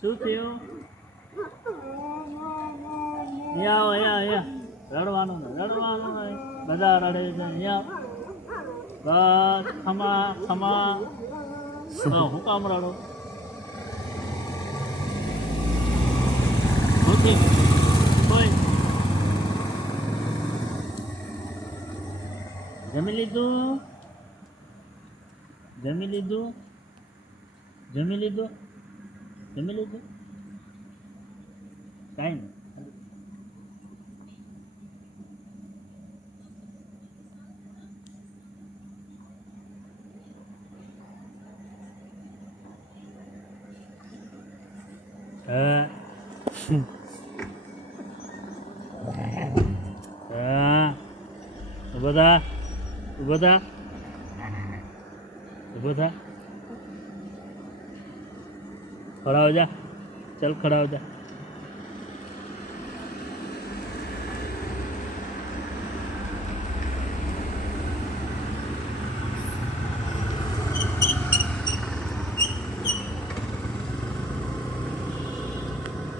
શું થયું? અહીંયા રડવાનું નહીં, બધા રડે છે અહીંયા. બસ ખમા ખમા. હું કામ રડો? જમી લીધું? જમી લીધું? જમી લીધું? જમી લીધું? કાંઈ નહીં. બધા બધા બધા ખડા હો જા. ચલ ખડા હો જા.